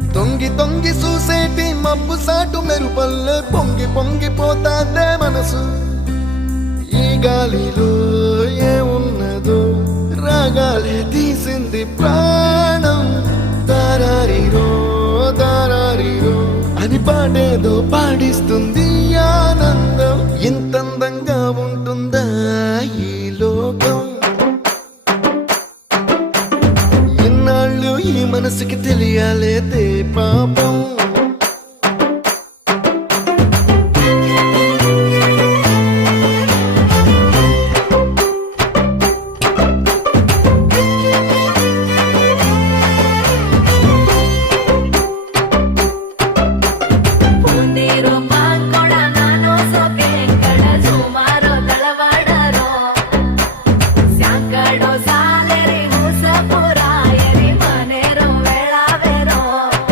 తొంగి తొంగి చూసేటి మబ్బు సాటు మెరుపల్లె పొంగి పొంగిపోతాదే మనసు. ఈ గాలిలో ఏమున్నదో రాగాలే తీసింది ప్రాణం. దారారిరో దారారిరో. అని పాడేదో పాడిస్తుంది ఆనందం. ఇంతందంగా ఉంటుందా ఈ లోకం? ఈ మనసుకి తెలియాలేదే పాపం